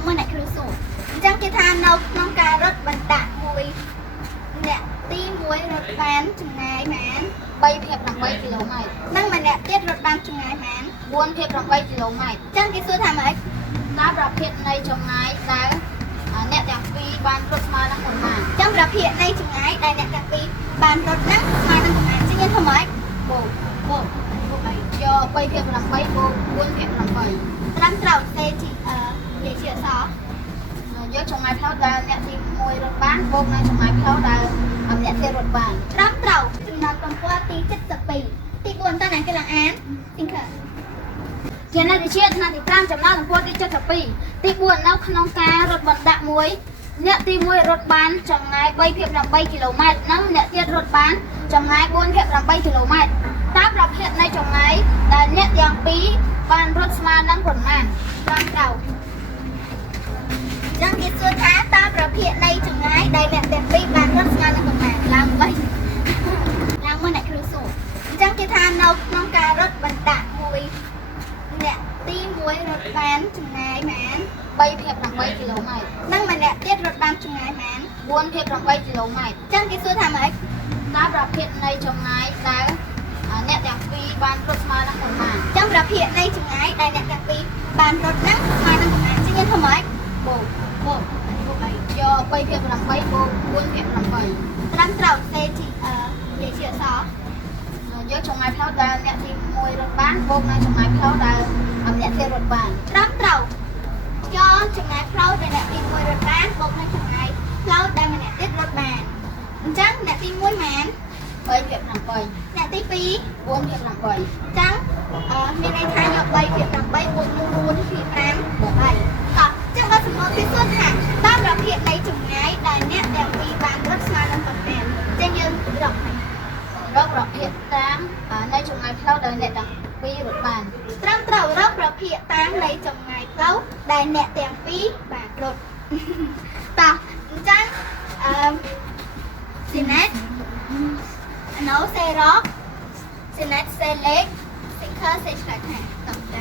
ឡើងមើលអ្នកគ្រូសួរអញ្ចឹងគេថានៅក្នុងការរត់បណ្ដាក់មួយអ្នកទី1រត់បានចម្ងាយប៉ុន្មាន3.8គីឡូម៉ែត្រនិងម្នាក់ទៀតរត់បានចម្ងាយប៉ុន្មាន4.8គីឡូម៉ែត្រអញ្ចឹងគេសួរថាម៉េចតើប្រភេទនៃចម្ងាយដែលអ្នកទាំងពីរបានរត់ស្មើនឹងប៉ុន្មានអញ្ចឹងប្រភេទនៃចម្ងាយដែលអ្នកទាំងពីរបានរត់ហ្នឹងស្មើនឹងប៉ុន្មានអញ្ចឹងយើងធ្វើម៉េចបូកអីយក3.8បូក4.8ត្រឹមត្រូវទេនិយាយជាអក្សរយកចម្ងាយផ្លូវដែលអ្នកទី1រត់បានបូកនឹងចម្ងាយផ្លូវដែលអ្នកទៀតរត់បានត្រឹមត្រូវចំណុចទំព័រទី72ទី4តើអ្នកគេឡើងអានទីខជានៅវិទ្យាថ្នាក់ទី5ចំណុចទំព័រទី72ទី4នៅក្នុងការរត់បណ្ដាក់មួយអ្នកទី1រត់បានចម្ងាយ3.8គីឡូម៉ែត្រនិងអ្នកទៀតរត់បានចម្ងាយ4.8គីឡូម៉ែត្រតើប្រភេទនៃចម្ងាយដែលអ្នកទាំងពីរបានរត់ស្មើនឹងប៉ុន្មានត្រឹមត្រូវចឹងគេសួរថាតើប្រភេទនៃចម្ងាយដែលអ្នកទាំងពីរបានរត់ស្មើនឹងប៉ុន្មានឡើងមើលអ្នកគ្រូសួរអញ្ចឹងគេថានៅក្នុងការរត់បណ្ដាក់មួយអ្នកទី1រត់បានចម្ងាយប៉ុន្មាន3.8គីឡូម៉ែត្រនិងម្នាក់ទៀតរត់បានចម្ងាយប៉ុន្មាន4.8គីឡូម៉ែត្រអញ្ចឹងគេសួរថាម៉េចតើប្រភេទនៃចម្ងាយដែលអ្នកទាំងពីរបានរត់ស្មើនឹងប៉ុន្មានអញ្ចឹងប្រភេទនៃចម្ងាយដែលអ្នកទាំងពីរបានរត់ហ្នឹងស្មើនឹងប៉ុន្មានអញ្ចឹងយើងធ្វើម៉េចបូកអីយក3.8បូក4.8ត្រឹមត្រូវទេនិយាយជាអក្សរយកចម្ងាយផ្លូវដែលអ្នកទី1រត់បានបូកនឹងចម្ងាយផ្លូវដែលអ្នកទៀតរត់បានត្រឹមត្រូវយកចម្ងាយផ្លូវដែលអ្នកទី1រត់បានបូកនឹងចម្ងាយផ្លូវដែលម្នាក់ទៀតរត់បានអញ្ចឹងអ្នកទី1ម៉ាន3.8អ្នកទី2 4.8អញ្ចឹងមានន័យថាយក3.8បូកនឹង4.5 8តោះអញ្ចឹងបើសំណួរគេសួរថាតើប្រភេទនៃចម្ងាយដែលអ្នកទាំងពីរបានរត់ស្មើនឹងប៉ុន្មានអញ្ចឹងយើងរកប្រភេទតាមនៃចម្ងាយផ្លូវដែលអ្នកទាំងពីររត់បានត្រឹមត្រូវរកប្រភេទតាមនៃចម្ងាយផ្លូវដែលអ្នកទាំងពីរបានរត់តោះអញ្ចឹងស៊ីណេតណូសេរ៉កស៊ីណេតសេលេកសិខើសេឆ្លៃថាតោះចា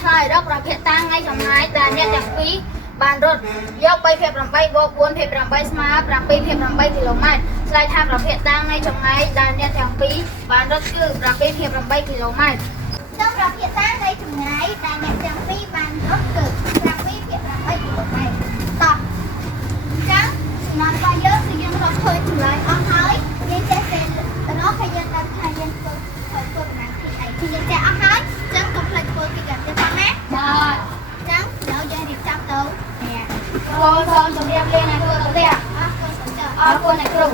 ឆ្លើយរកប្រភេទតាំងថ្ងៃចម្ងាយដែលអ្នកទាំងពីរបានរត់យក3.8បូក4.8ស្មើ7.8គីឡូម៉ែត្រឆ្លើយថាប្រភេទតាំងថ្ងៃចម្ងាយដែលអ្នកទាំងពីរបានរត់គឺ7.8គីឡូម៉ែត្រចំប្រភេទតាំងថ្ងៃចម្ងាយដែលអ្នកទាំងពីរបានរត់គឺ7.8គីឡូម៉ែត្រតោះអញ្ចឹងសំណួររបស់យើងគឺយើងរកឃើញចម្លើយអស់ហើយយើងចេះតែរកហើយយើងដឹងថាយើងធ្វើប៉ុន្មានទីអីគឺយើងចេះអស់ហើយចឹងកុំភ្លេចធ្វើពីកាត់ទៅផងណាបាទចឹងដល់យើងរៀបចំទៅនេះបងសូមជម្រាបលាអ្នកគ្រូទៅទៀតអរគុណអ្នកគ្រូ